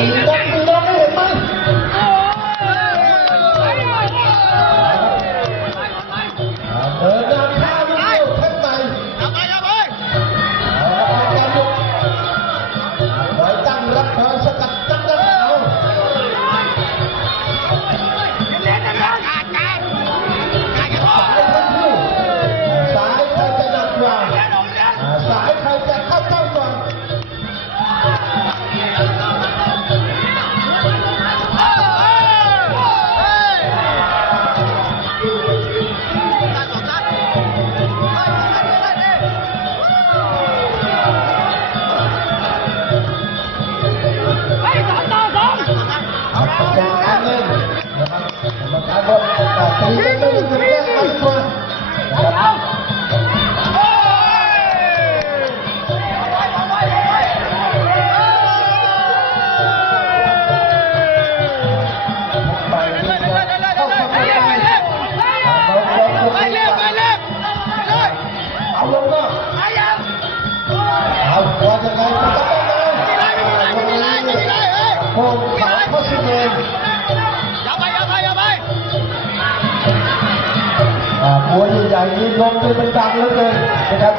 มีดังมีดังไม่เห็นไหมเดินหน้าข้ามลูกแท่งใหม่คอยตั้งรับคอยสกัดตั้งรับเอาสายใครจะหนักกว่าสายใครจะเข้าเป้าก่อนเป็นการเล่นนะครับกรรมการบอกตีกันไม่ถึงแยกไม่ควรนะครับเอาลงก็เอาตัวยังไงก็ต้องโค้งขาเข้าสู่เองหัวใหญ่ๆนี้ลงเป็นประจำเหลือเกินนะครับ